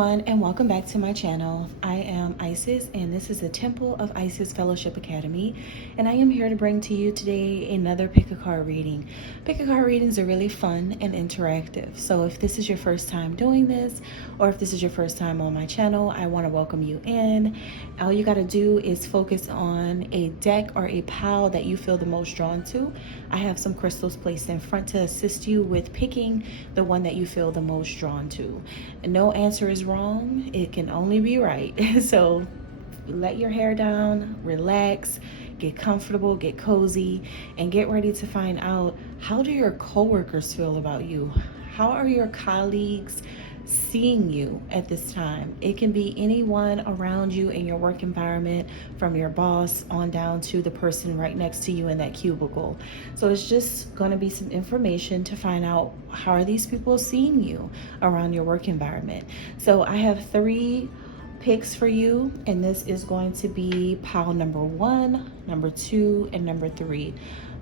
everyone, and welcome back to my channel. I am Isis, and this is the Temple of Isis Fellowship Academy, and I am here to bring to you today another pick a card reading. Pick a card readings are really fun and interactive, so if this is your first time doing this, or if this is your first time on my channel, I want to welcome you in. All you got to do is focus on a deck or a pile that you feel the most drawn to. I have some crystals placed in front to assist you with picking the one that you feel the most drawn to. No answer is wrong, it can only be right. So let your hair down, relax, get comfortable, get cozy, and get ready to find out, how do your coworkers feel about you? How are your colleagues seeing you at this time? It can be anyone around you in your work environment, from your boss on down to the person right next to you in that cubicle. So it's just going to be some information to find out, how are these people seeing you around your work environment? So I have 3 picks for you, and this is going to be pile number 1, number 2, and number 3.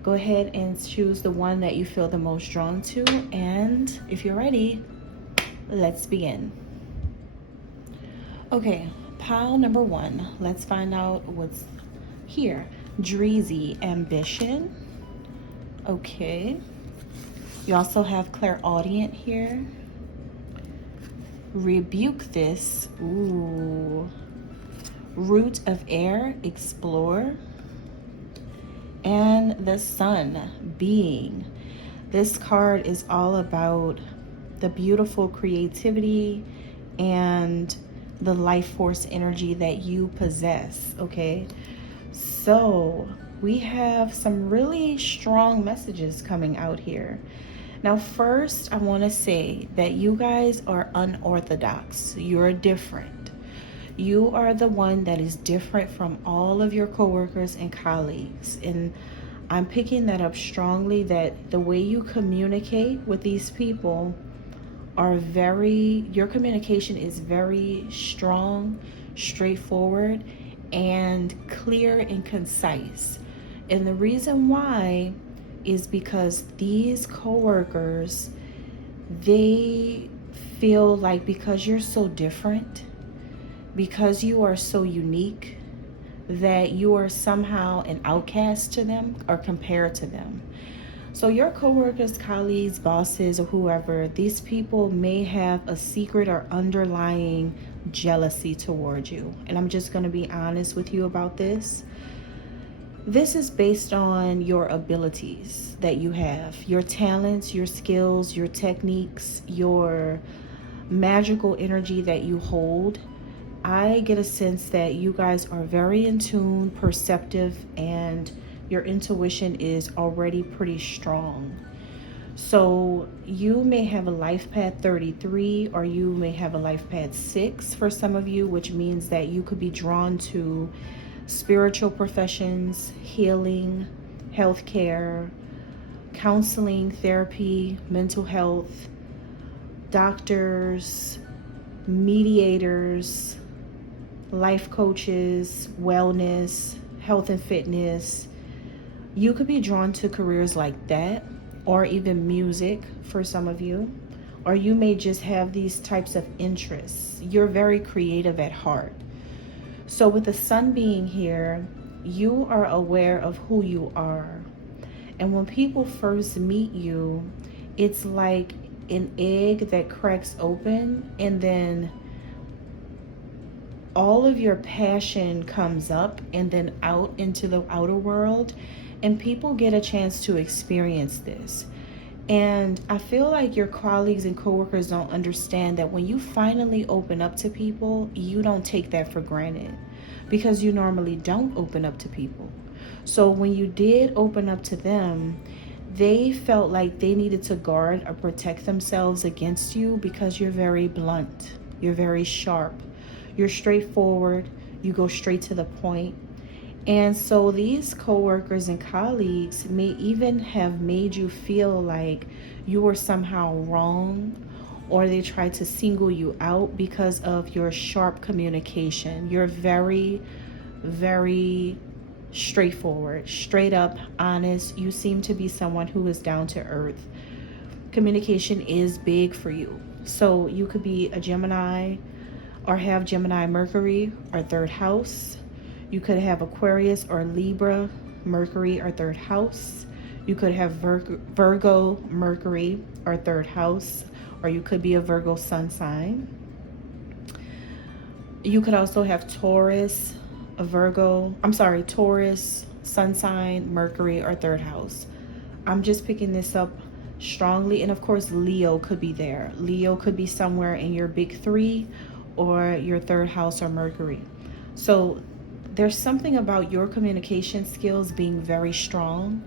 Go ahead and choose the one that you feel the most drawn to, and if you're ready, let's begin. Okay, pile number 1. Let's find out what's here. Dreezy, ambition. Okay. You also have clairaudient here. Rebuke this. Ooh. Root of air, explore. And the sun, being. This card is all about the beautiful creativity and the life force energy that you possess. Okay, so we have some really strong messages coming out here. Now, first, I want to say that you guys are unorthodox. You're different. You are the one that is different from all of your coworkers and colleagues, and I'm picking that up strongly, that the way you communicate with these people your communication is very strong, straightforward, and clear and concise. And the reason why is because these coworkers, they feel like, because you're so different, because you are so unique, that you are somehow an outcast to them or compared to them. So your coworkers, colleagues, bosses, or whoever, these people may have a secret or underlying jealousy towards you. And I'm just going to be honest with you about this. This is based on your abilities that you have, your talents, your skills, your techniques, your magical energy that you hold. I get a sense that you guys are very in tune, perceptive, and your intuition is already pretty strong. So you may have a life path 33, or you may have a life path 6 for some of you, which means that you could be drawn to spiritual professions, healing, healthcare, counseling, therapy, mental health, doctors, mediators, life coaches, wellness, health and fitness. You could be drawn to careers like that, or even music for some of you, or you may just have these types of interests. You're very creative at heart. So with the sun being here, you are aware of who you are. And when people first meet you, it's like an egg that cracks open, and then all of your passion comes up and then out into the outer world, and people get a chance to experience this. And I feel like your colleagues and coworkers don't understand that when you finally open up to people, you don't take that for granted, because you normally don't open up to people. So when you did open up to them, they felt like they needed to guard or protect themselves against you, because you're very blunt, you're very sharp, you're straightforward, you go straight to the point. And so these coworkers and colleagues may even have made you feel like you were somehow wrong, or they tried to single you out because of your sharp communication. You're very, very straightforward, straight up, honest. You seem to be someone who is down to earth. Communication is big for you. So you could be a Gemini, or have Gemini Mercury or third house. You could have Aquarius or Libra Mercury or third house. You could have Virgo Mercury or third house, or you could be a Virgo sun sign. You could also have Taurus sun sign, Mercury, or third house. I'm just picking this up strongly. And of course, Leo could be there. Leo could be somewhere in your big three or your third house or Mercury. So there's something about your communication skills being very strong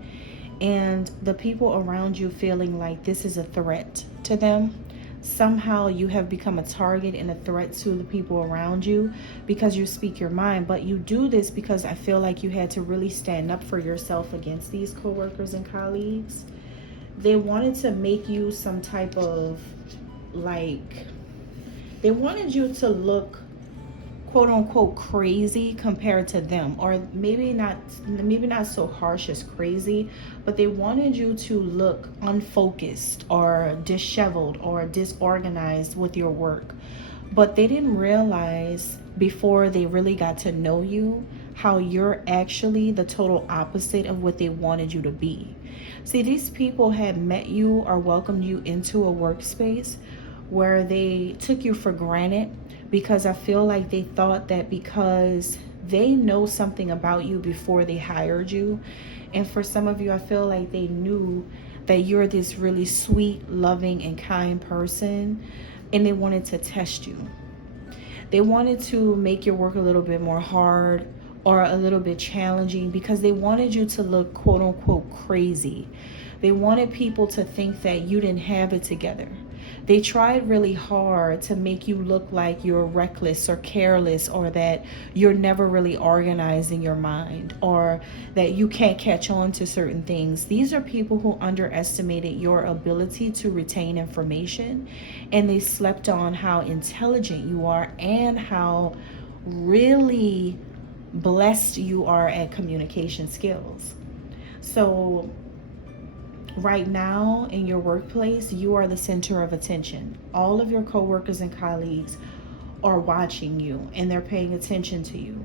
and the people around you feeling like this is a threat to them. Somehow you have become a target and a threat to the people around you because you speak your mind. But you do this because I feel like you had to really stand up for yourself against these coworkers and colleagues. They wanted to make you some type of they wanted you to look quote unquote crazy compared to them, or maybe not so harsh as crazy, but they wanted you to look unfocused or disheveled or disorganized with your work. But they didn't realize before they really got to know you how you're actually the total opposite of what they wanted you to be. See, these people had met you or welcomed you into a workspace where they took you for granted, because I feel like they thought that because they know something about you before they hired you. And for some of you, I feel like they knew that you're this really sweet, loving, and kind person, and they wanted to test you. They wanted to make your work a little bit more hard or a little bit challenging because they wanted you to look quote unquote crazy. They wanted people to think that you didn't have it together. They tried really hard to make you look like you're reckless or careless, or that you're never really organized in your mind, or that you can't catch on to certain things. These are people who underestimated your ability to retain information, and they slept on how intelligent you are and how really blessed you are at communication skills. So right now in your workplace, you are the center of attention. All of your coworkers and colleagues are watching you and they're paying attention to you.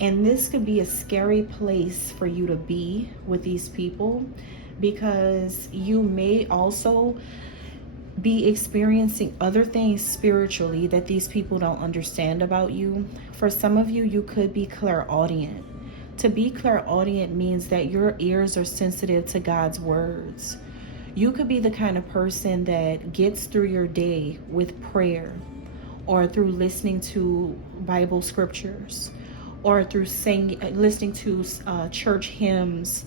And this could be a scary place for you to be with these people, because you may also be experiencing other things spiritually that these people don't understand about you. For some of you, you could be clairaudient. To be clairaudient means that your ears are sensitive to God's words. You could be the kind of person that gets through your day with prayer, or through listening to Bible scriptures, or through listening to church hymns,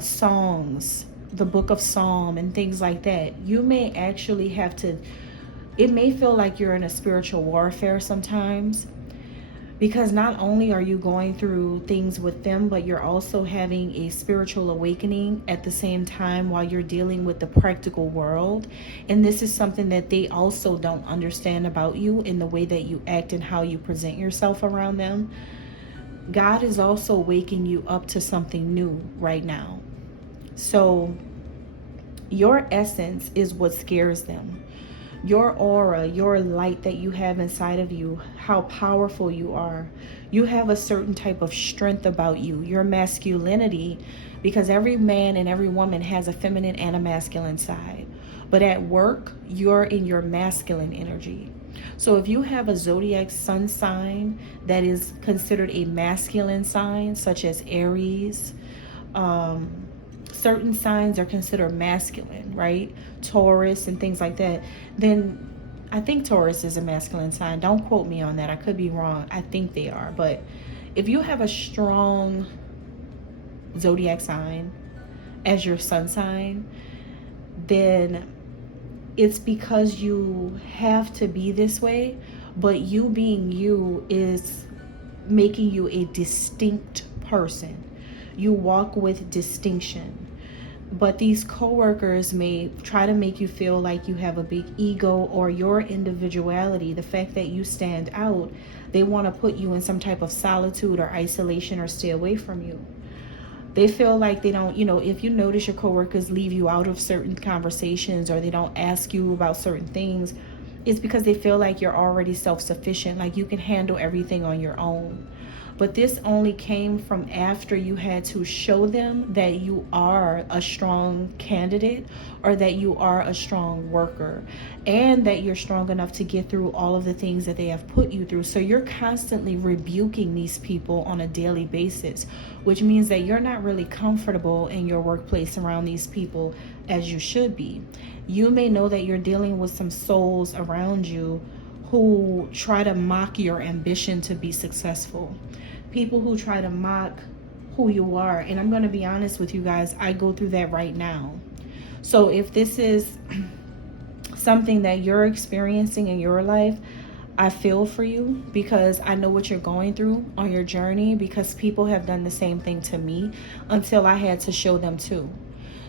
songs, the book of Psalm, and things like that. You may actually have to, it may feel like you're in a spiritual warfare sometimes, because not only are you going through things with them, but you're also having a spiritual awakening at the same time while you're dealing with the practical world. And this is something that they also don't understand about you in the way that you act and how you present yourself around them. God is also waking you up to something new right now. So your essence is what scares them. Your aura, your light that you have inside of you, how powerful you are. You have a certain type of strength about you, your masculinity, because every man and every woman has a feminine and a masculine side. But at work, you're in your masculine energy. So if you have a zodiac sun sign that is considered a masculine sign, such as Aries, certain signs are considered masculine, right? Taurus and things like that. Then I think Taurus is a masculine sign. Don't quote me on that. I could be wrong. I think they are. But if you have a strong zodiac sign as your sun sign, then it's because you have to be this way. But you being you is making you a distinct person. You walk with distinction. But these coworkers may try to make you feel like you have a big ego, or your individuality, the fact that you stand out, they want to put you in some type of solitude or isolation or stay away from you. They feel like they don't, if you notice your coworkers leave you out of certain conversations, or they don't ask you about certain things, is because they feel like you're already self-sufficient, like you can handle everything on your own. But this only came from after you had to show them that you are a strong candidate, or that you are a strong worker, and that you're strong enough to get through all of the things that they have put you through. So you're constantly rebuking these people on a daily basis, which means that you're not really comfortable in your workplace around these people as you should be. You may know that you're dealing with some souls around you who try to mock your ambition to be successful. People who try to mock who you are. And I'm going to be honest with you guys, I go through that right now. So if this is something that you're experiencing in your life, I feel for you, because I know what you're going through on your journey, because people have done the same thing to me until I had to show them too.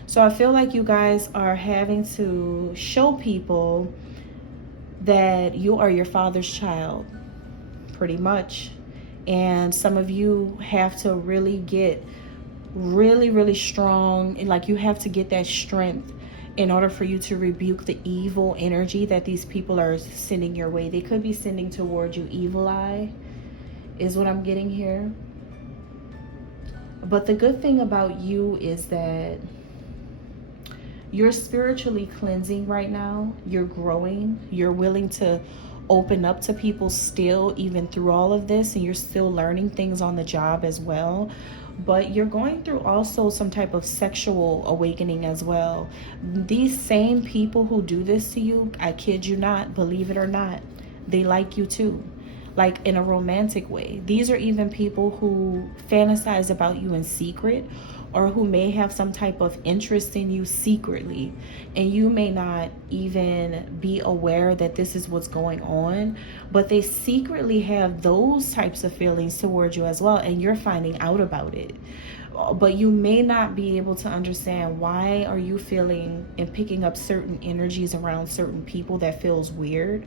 So I feel like you guys are having to show people that you are your father's child, pretty much. And some of you have to really get really strong, and like you have to get that strength in order for you to rebuke the evil energy that these people are sending your way. They could be sending towards you evil eye, is what I'm getting here. But the good thing about you is that you're spiritually cleansing right now. You're growing. You're willing to open up to people still, even through all of this, and you're still learning things on the job as well. But you're going through also some type of sexual awakening as well. These same people who do this to you, I kid you not, believe it or not, they like you too, like in a romantic way. These are even people who fantasize about you in secret, or who may have some type of interest in you secretly, and you may not even be aware that this is what's going on, but they secretly have those types of feelings towards you as well, and you're finding out about it. But you may not be able to understand why are you feeling and picking up certain energies around certain people that feels weird.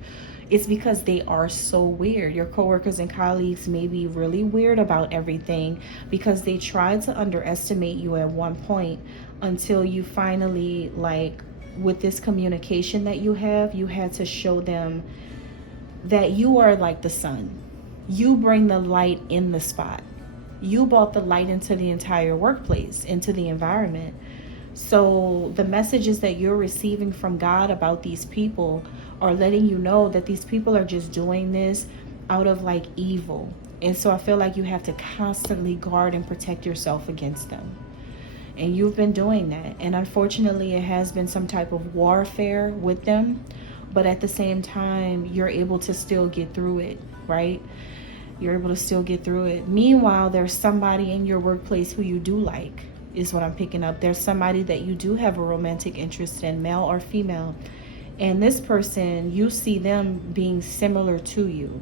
It's because they are so weird. Your coworkers and colleagues may be really weird about everything because they tried to underestimate you at one point, until you finally, like with this communication that you have, you had to show them that you are like the sun. You bring the light in the spot. You brought the light into the entire workplace, into the environment. So the messages that you're receiving from God about these people are letting you know that these people are just doing this out of like evil. And so I feel like you have to constantly guard and protect yourself against them. And you've been doing that. And unfortunately, it has been some type of warfare with them. But at the same time, you're able to still get through it, right? You're able to still get through it. Meanwhile, there's somebody in your workplace who you do like, is what I'm picking up. There's somebody that you do have a romantic interest in, male or female. And this person, you see them being similar to you.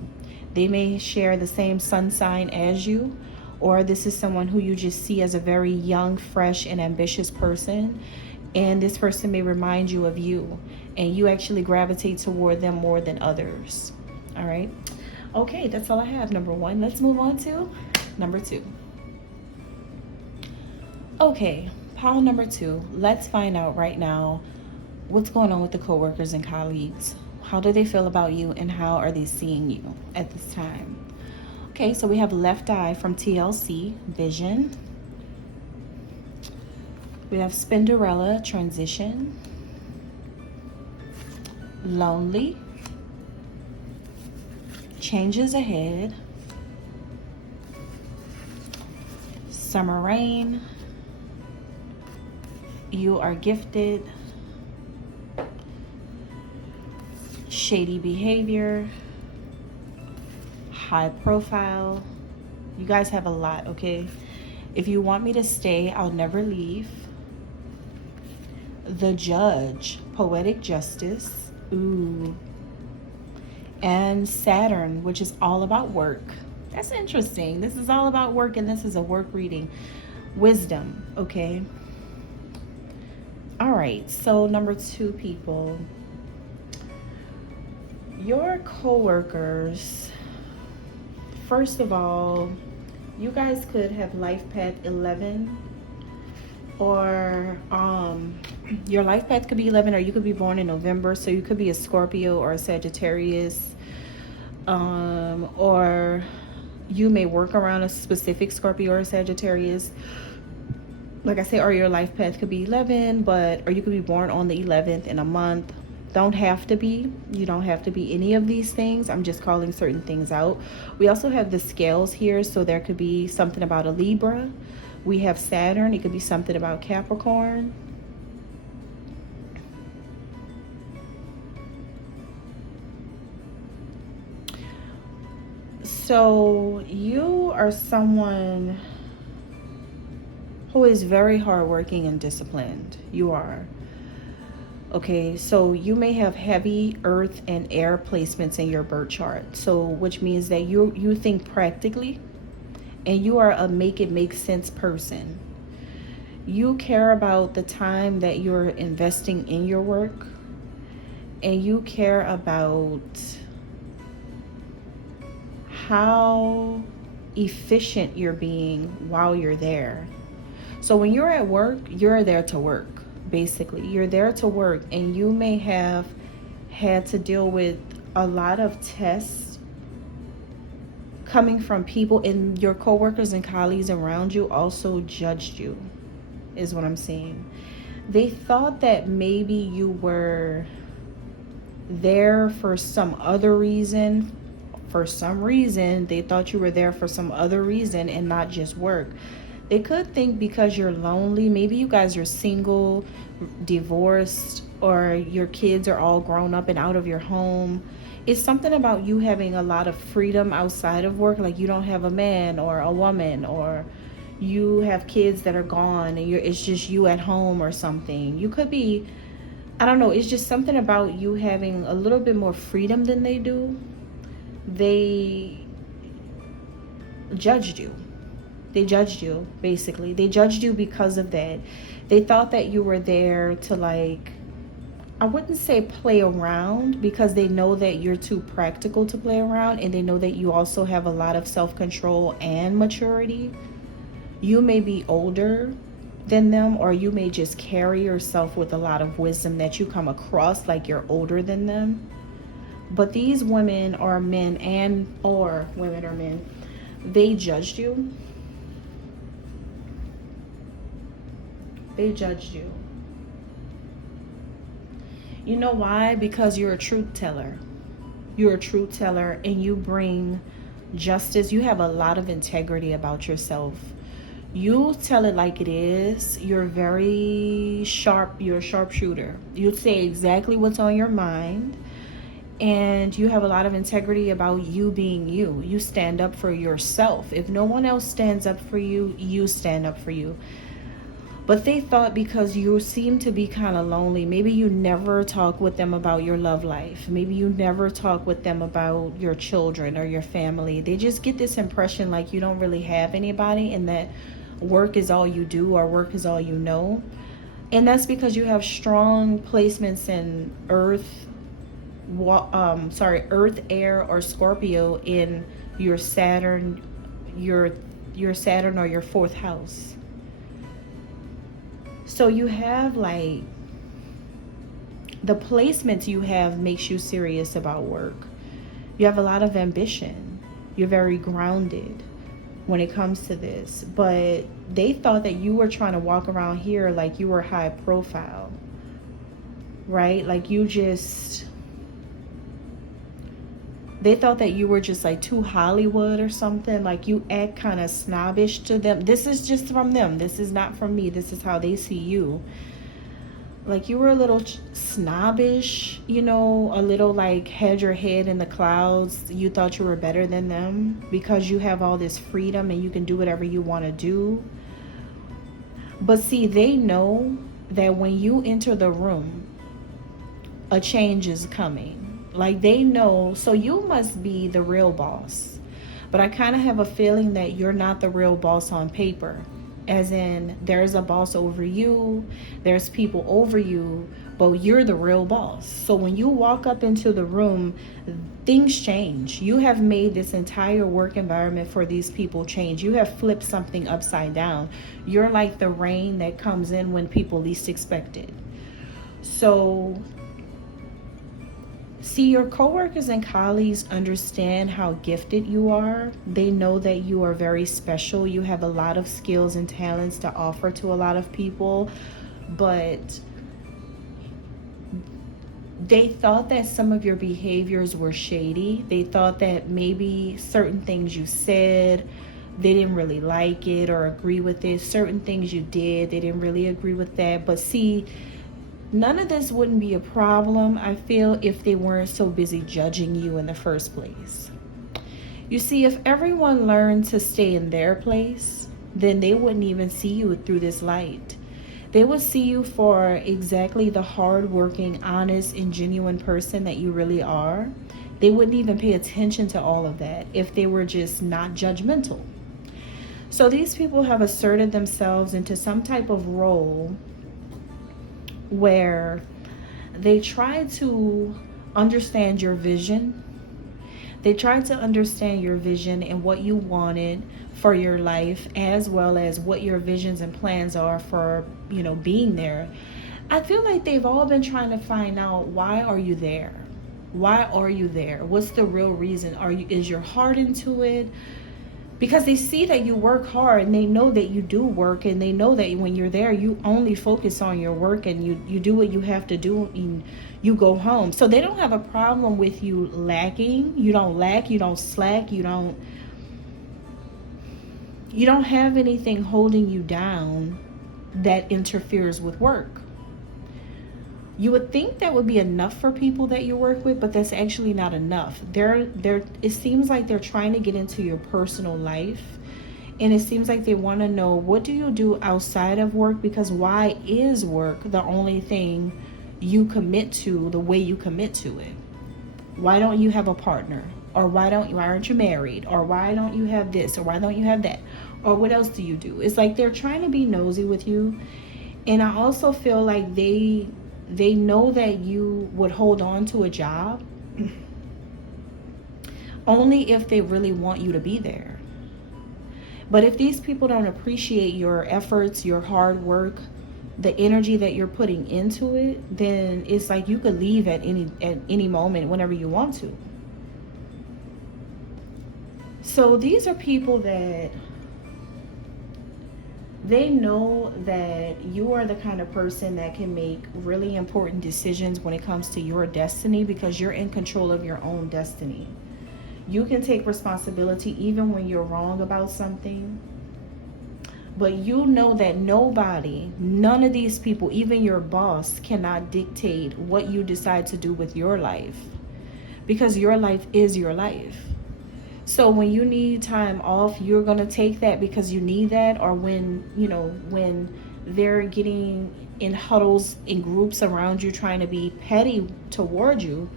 They may share the same sun sign as you, or this is someone who you just see as a very young, fresh, and ambitious person. And this person may remind you of you, and you actually gravitate toward them more than others. All right. Okay, that's all I have. Number one. Let's move on to number two. Okay, pile number two. Let's find out right now what's going on with the coworkers and colleagues. How do they feel about you, and how are they seeing you at this time? Okay, so we have Left Eye from TLC, Vision. We have Spinderella, Transition. Lonely. Changes Ahead. Summer Rain. You Are Gifted. Shady Behavior. High Profile. You guys have a lot, okay? If you want me to stay, I'll never leave. The Judge, Poetic Justice. Ooh. And Saturn, which is all about work. That's interesting. This is all about work, and this is a work reading. Wisdom, okay? All right, so number two, people. Your coworkers, first of all, you guys could have life path 11 or your life path could be 11, or you could be born in November, so you could be a Scorpio or a Sagittarius, or you may work around a specific Scorpio or Sagittarius. Like I said, or your life path could be 11, or you could be born on the 11th in a month. Don't have to be. You don't have to be any of these things. I'm just calling certain things out. We also have the scales here, so there could be something about a Libra. We have Saturn. It could be something about Capricorn. So you are someone who is very hardworking and disciplined. You are. Okay, so you may have heavy earth and air placements in your birth chart. So which means that you think practically, and you are a make it make sense person. You care about the time that you're investing in your work, and you care about how efficient you're being while you're there. So when you're at work, you're there to work. Basically, you're there to work, and you may have had to deal with a lot of tests coming from people, and your coworkers and colleagues around you also judged you, is what I'm saying. They thought that maybe you were there for some other reason. For some reason, they thought you were there for some other reason and not just work. They could think because you're lonely, maybe you guys are single, divorced, or your kids are all grown up and out of your home. It's something about you having a lot of freedom outside of work, like you don't have a man or a woman, or you have kids that are gone and it's just you at home or something. You could be, I don't know, it's just something about you having a little bit more freedom than they do. They judged you. They judged you, basically. They judged you because of that. They thought that you were there to, like, I wouldn't say play around, because they know that you're too practical to play around, and they know that you also have a lot of self-control and maturity. You may be older than them, or you may just carry yourself with a lot of wisdom that you come across like you're older than them. But these women or men, or women or men, they judged you. They judged you. You know why? Because you're a truth teller. You're a truth teller, and you bring justice. You have a lot of integrity about yourself. You tell it like it is. You're very sharp. You're a sharpshooter. You say exactly what's on your mind. And you have a lot of integrity about you being you. You stand up for yourself. If no one else stands up for you, you stand up for you. But they thought because you seem to be kind of lonely, maybe you never talk with them about your love life. Maybe you never talk with them about your children or your family. They just get this impression like you don't really have anybody, and that work is all you do, or work is all you know. And that's because you have strong placements in earth, air or Scorpio in your Saturn, your Saturn or your fourth house. So you have, like, the placements you have makes you serious about work. You have a lot of ambition. You're very grounded when it comes to this. But they thought that you were trying to walk around here like you were high profile, right? Like they thought that you were just like too Hollywood or something. Like you act kind of snobbish to them. This is just from them. This is not from me. This is how they see you. Like you were a little snobbish, a little like had your head in the clouds. You thought you were better than them because you have all this freedom and you can do whatever you want to do. But see, they know that when you enter the room, a change is coming. Like they know, so you must be the real boss. But I kind of have a feeling that you're not the real boss on paper. As in, there's a boss over you, there's people over you, but you're the real boss. So when you walk up into the room, things change. You have made this entire work environment for these people change. You have flipped something upside down. You're like the rain that comes in when people least expect it. So see, your coworkers and colleagues understand how gifted you are. They know that you are very special. You have a lot of skills and talents to offer to a lot of people, but they thought that some of your behaviors were shady. They thought that maybe certain things you said, they didn't really like it or agree with it. Certain things you did, they didn't really agree with that. But see, none of this wouldn't be a problem, I feel, if they weren't so busy judging you in the first place. You see, if everyone learned to stay in their place, then they wouldn't even see you through this light. They would see you for exactly the hardworking, honest, and genuine person that you really are. They wouldn't even pay attention to all of that if they were just not judgmental. So these people have asserted themselves into some type of role where they try to understand your vision. They tried to understand your vision and what you wanted for your life, as well as what your visions and plans are for, being there. I feel like they've all been trying to find out, why are you there? Why are you there? What's the real reason? Is your heart into it? Because they see that you work hard, and they know that you do work, and they know that when you're there, you only focus on your work, and you do what you have to do, and you go home. So they don't have a problem with you lacking. You don't lack, you don't slack, you don't have anything holding you down that interferes with work. You would think that would be enough for people that you work with, but that's actually not enough. It seems like they're trying to get into your personal life, and it seems like they want to know, what do you do outside of work? Because why is work the only thing you commit to the way you commit to it? Why don't you have a partner? Or why aren't you married? Or why don't you have this? Or why don't you have that? Or what else do you do? It's like they're trying to be nosy with you. And I also feel like they know that you would hold on to a job only if they really want you to be there. But if these people don't appreciate your efforts, your hard work, the energy that you're putting into it, then it's like you could leave at any moment whenever you want to. So these are people that they know that you are the kind of person that can make really important decisions when it comes to your destiny, because you're in control of your own destiny. You can take responsibility even when you're wrong about something. But you know that none of these people, even your boss, cannot dictate what you decide to do with your life, because your life is your life. So when you need time off, you're going to take that because you need that. Or when they're getting in huddles, in groups around you, trying to be petty toward you,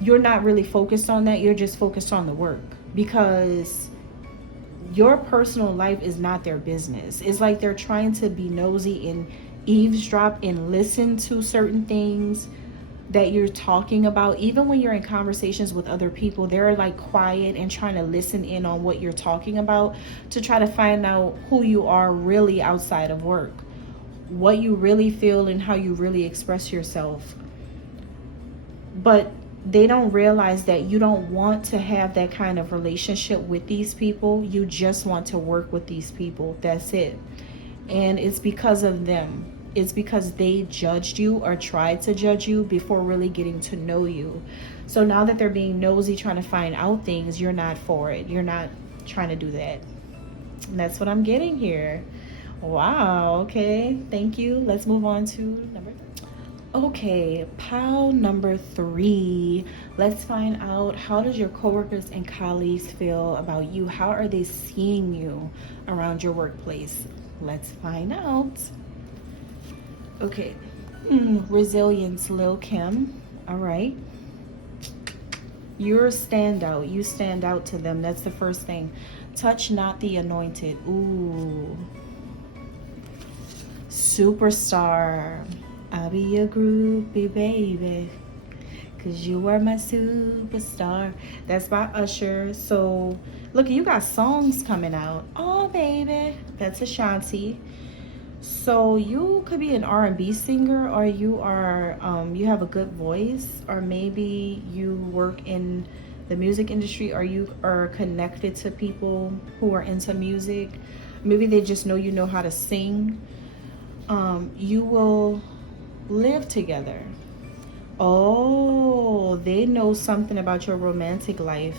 you're not really focused on that. You're just focused on the work, because your personal life is not their business. It's like they're trying to be nosy and eavesdrop and listen to certain things that you're talking about. Even when you're in conversations with other people, they're like quiet and trying to listen in on what you're talking about, to try to find out who you are really outside of work, what you really feel and how you really express yourself. But they don't realize that you don't want to have that kind of relationship with these people. You just want to work with these people. That's it. And it's because of them. It's because they judged you or tried to judge you before really getting to know you. So now that they're being nosy, trying to find out things, you're not for it. You're not trying to do that. And that's what I'm getting here. Wow. Okay. Thank you. Let's move on to number 3. Okay, pile number 3. Let's find out, how does your coworkers and colleagues feel about you? How are they seeing you around your workplace? Let's find out. Okay, resilience, Lil Kim. All right. You're a standout. You stand out to them. That's the first thing. Touch not the anointed. Ooh. Superstar. I'll be your groupie, baby, 'cause you are my superstar. That's by Usher. So, look, you got songs coming out. Oh, baby. That's Ashanti. So you could be an R&B singer, or you are you have a good voice, or maybe you work in the music industry, or you are connected to people who are into music. Maybe they just know you know how to sing. You will live together. Oh, they know something about your romantic life.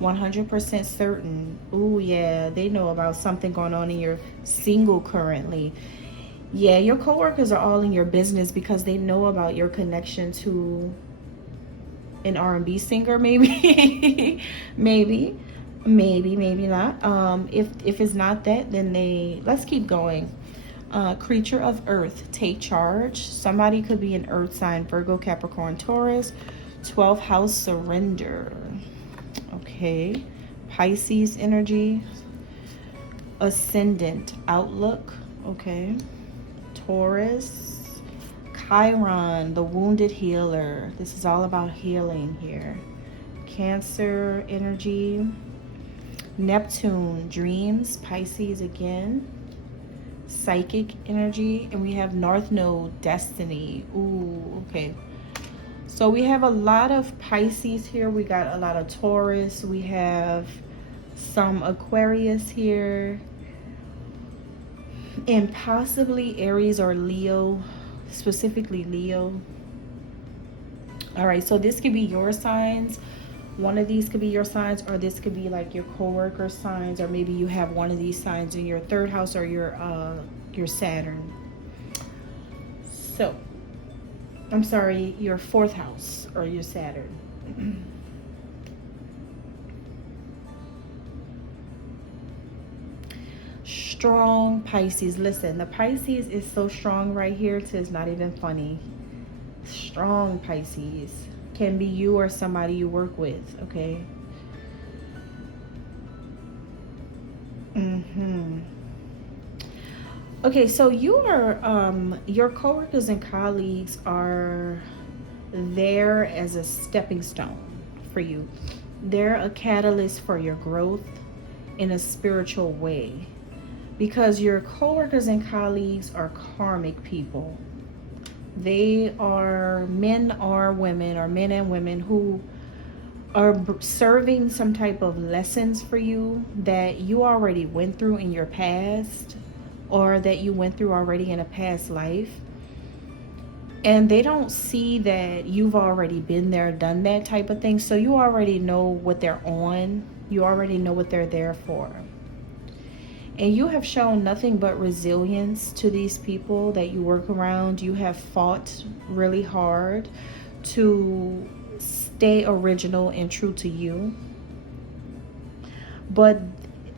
100% certain. Oh, yeah, they know about something going on in your single currently. Yeah, your coworkers are all in your business because they know about your connection to an R&B singer, maybe. maybe not. If it's not that, then let's keep going. Creature of earth, take charge. Somebody could be an earth sign: Virgo, Capricorn, Taurus. 12th house, surrender. Okay. Pisces energy, ascendant, outlook. Okay. Taurus, Chiron, the wounded healer. This is all about healing here. Cancer energy, Neptune, dreams. Pisces again. Psychic energy, and we have North Node, destiny. Ooh, okay. So we have a lot of Pisces here. We got a lot of Taurus. We have some Aquarius here, and possibly Aries or Leo, specifically Leo. All right, so this could be your signs. One of these could be your signs, or this could be like your coworker signs, or maybe you have one of these signs in your third house, or your Saturn. So, I'm sorry, your fourth house or your Saturn. Strong Pisces. Listen, the Pisces is so strong right here, it's not even funny. Strong Pisces. Can be you or somebody you work with, okay? Okay, so your coworkers and colleagues are there as a stepping stone for you. They're a catalyst for your growth in a spiritual way, because your coworkers and colleagues are karmic people. They are men or women, or men and women who are serving some type of lessons for you that you already went through in your past, or that you went through already in a past life. And they don't see that you've already been there, done that type of thing. So you already know what they're on. You already know what they're there for. And you have shown nothing but resilience to these people that you work around. You have fought really hard to stay original and true to you. But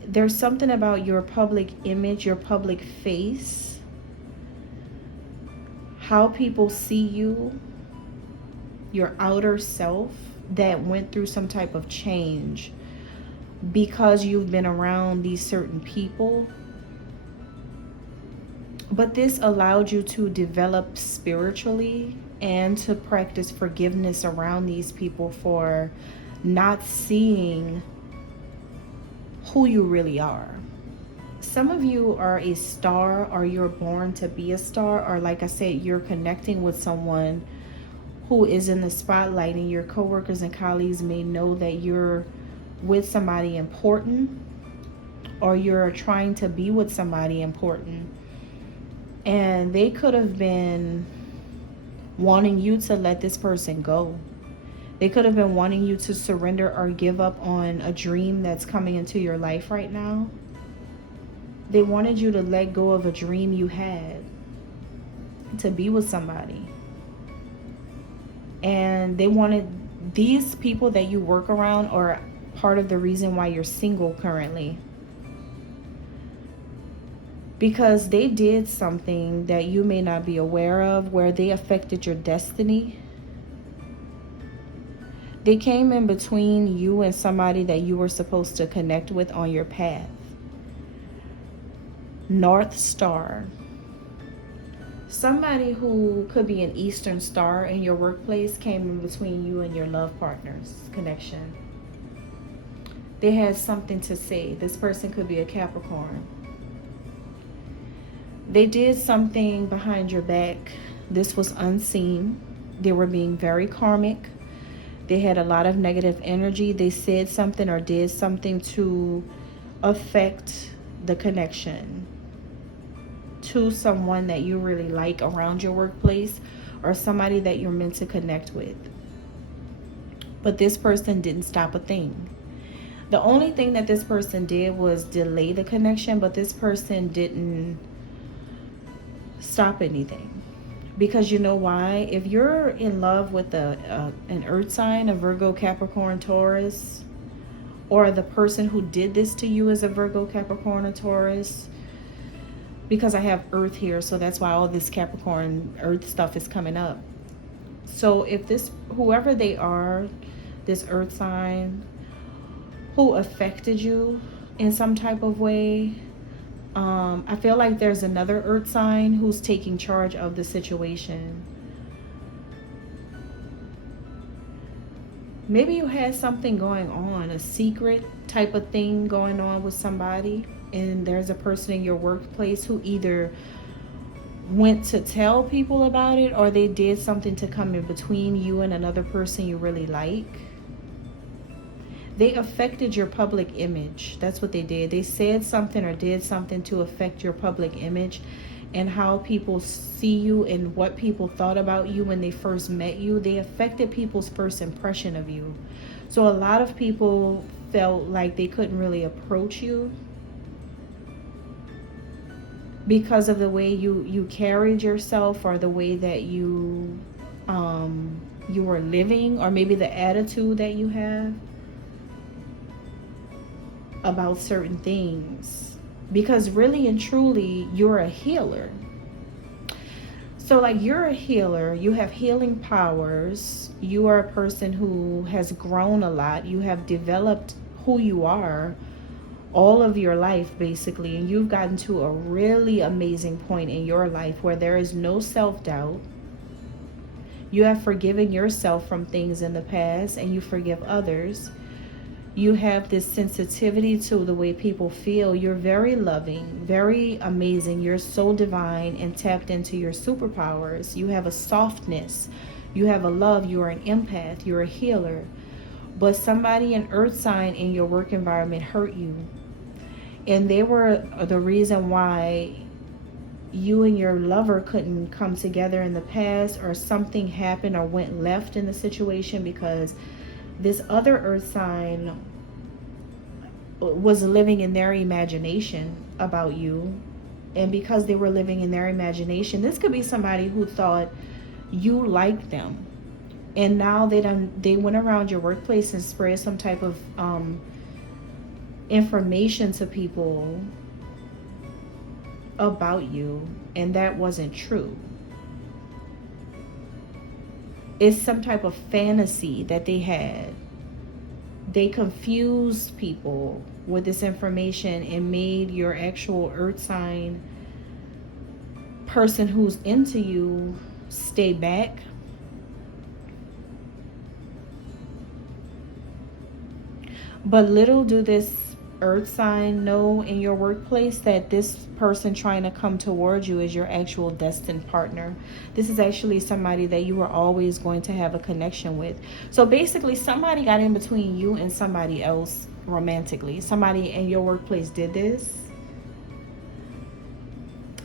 there's something about your public image, your public face, how people see you, your outer self, that went through some type of change because you've been around these certain people. But this allowed you to develop spiritually and to practice forgiveness around these people for not seeing who you really are. Some of you are a star, or you're born to be a star, or like I said, you're connecting with someone who is in the spotlight, and your coworkers and colleagues may know that you're with somebody important, or you're trying to be with somebody important. And they could have been wanting you to let this person go. They could have been wanting you to surrender or give up on a dream that's coming into your life right now. They wanted you to let go of a dream you had to be with somebody. And they wanted, these people that you work around are part of the reason why you're single currently. Because they did something that you may not be aware of, where they affected your destiny. They came in between you and somebody that you were supposed to connect with on your path. North Star. Somebody who could be an Eastern star in your workplace came in between you and your love partner's connection. They had something to say. This person could be a Capricorn. They did something behind your back. This was unseen. They were being very karmic. They had a lot of negative energy. They said something or did something to affect the connection to someone that you really like around your workplace, or somebody that you're meant to connect with. But this person didn't stop a thing. The only thing that this person did was delay the connection, but this person didn't stop anything. Because you know why? If you're in love with an earth sign, a Virgo, Capricorn, Taurus, or the person who did this to you is a Virgo, Capricorn, or Taurus, because I have earth here, so that's why all this Capricorn earth stuff is coming up. So if whoever they are, this earth sign, who affected you in some type of way, I feel like there's another earth sign who's taking charge of the situation. Maybe you had something going on, a secret type of thing going on with somebody, and there's a person in your workplace who either went to tell people about it, or they did something to come in between you and another person you really like. They affected your public image. That's what they did. They said something or did something to affect your public image and how people see you and what people thought about you when they first met you. They affected people's first impression of you. So a lot of people felt like they couldn't really approach you because of the way you carried yourself, or the way that you were living, or maybe the attitude that you have about certain things. Because really and truly, you're a healer. So like, you're a healer, you have healing powers, you are a person who has grown a lot, you have developed who you are all of your life basically, and you've gotten to a really amazing point in your life where there is no self-doubt. You have forgiven yourself from things in the past, and you forgive others. You have this sensitivity to the way people feel. You're very loving, very amazing. You're so divine and tapped into your superpowers. You have a softness. You have a love. You're an empath. You're a healer. But somebody, an earth sign in your work environment, hurt you. And they were the reason why you and your lover couldn't come together in the past, or something happened or went left in the situation, because this other earth sign was living in their imagination about you. And because they were living in their imagination, this could be somebody who thought you liked them, and now they went around your workplace and spread some type of information to people about you, and that wasn't true. It's some type of fantasy that they had. They confused people with this information and made your actual earth sign person who's into you stay back. But little do this earth sign know in your workplace that this person trying to come towards you is your actual destined partner. This is actually somebody that you were always going to have a connection with. So basically, somebody got in between you and somebody else romantically. Somebody in your workplace did this.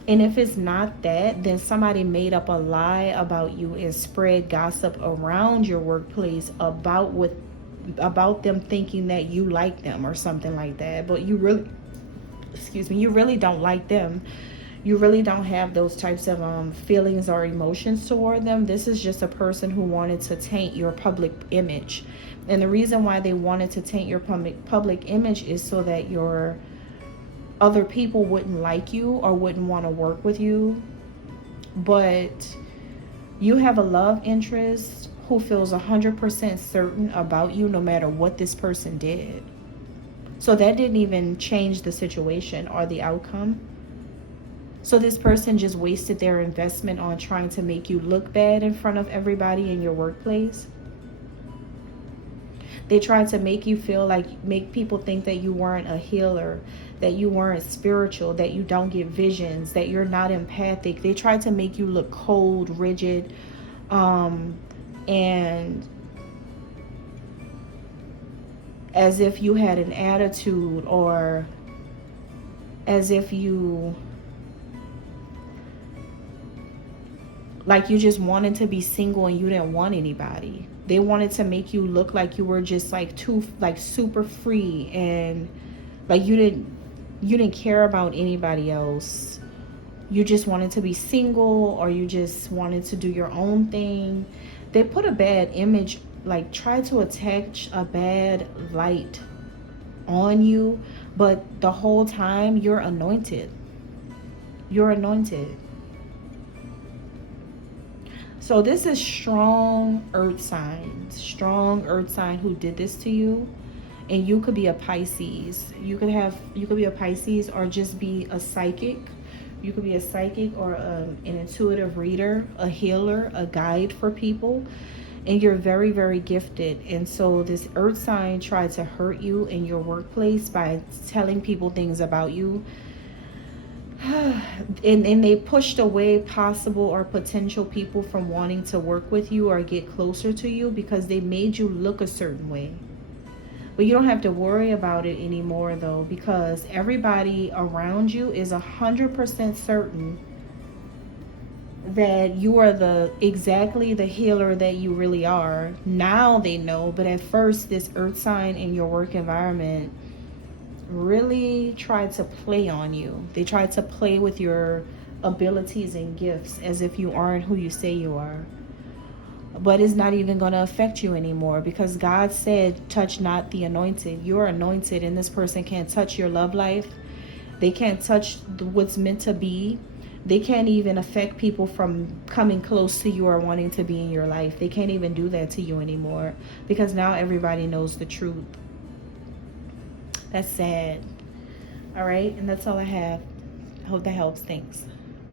And if it's not that, then somebody made up a lie about you and spread gossip around your workplace about them, thinking that you like them or something like that. But you really don't like them. You really don't have those types of feelings or emotions toward them. This is just a person who wanted to taint your public image. And the reason why they wanted to taint your public image is so that your other people wouldn't like you or wouldn't want to work with you. But you have a love interest who feels 100% certain about you no matter what this person did. So that didn't even change the situation or the outcome. So this person just wasted their investment on trying to make you look bad in front of everybody in your workplace. They tried to make you feel like, make people think that you weren't a healer, that you weren't spiritual, that you don't get visions, that you're not empathic. They tried to make you look cold, rigid, and as if you had an attitude, or as if you, like you just wanted to be single and you didn't want anybody. They wanted to make you look like you were just like super free, and like you didn't care about anybody else. You just wanted to be single, or you just wanted to do your own thing. They put a bad image, like try to attach a bad light on you, but the whole time you're anointed. You're anointed. So this is strong earth sign who did this to you. And you could be a Pisces. You could be a Pisces, or just be a psychic. You could be a psychic, or an intuitive reader, a healer, a guide for people. And you're very, very gifted. And so this earth sign tried to hurt you in your workplace by telling people things about you. And they pushed away possible or potential people from wanting to work with you or get closer to you, because they made you look a certain way. But you don't have to worry about it anymore, though, because everybody around you is 100% certain that you are exactly the healer that you really are. Now they know, but at first this earth sign in your work environment really tried to play on you. They tried to play with your abilities and gifts as if you aren't who you say you are. But it's not even going to affect you anymore, because God said, touch not the anointed. You're anointed, and this person can't touch your love life. They can't touch what's meant to be. They can't even affect people from coming close to you or wanting to be in your life. They can't even do that to you anymore, because now everybody knows the truth. That's sad. All right, and that's all I have. I hope that helps. Thanks.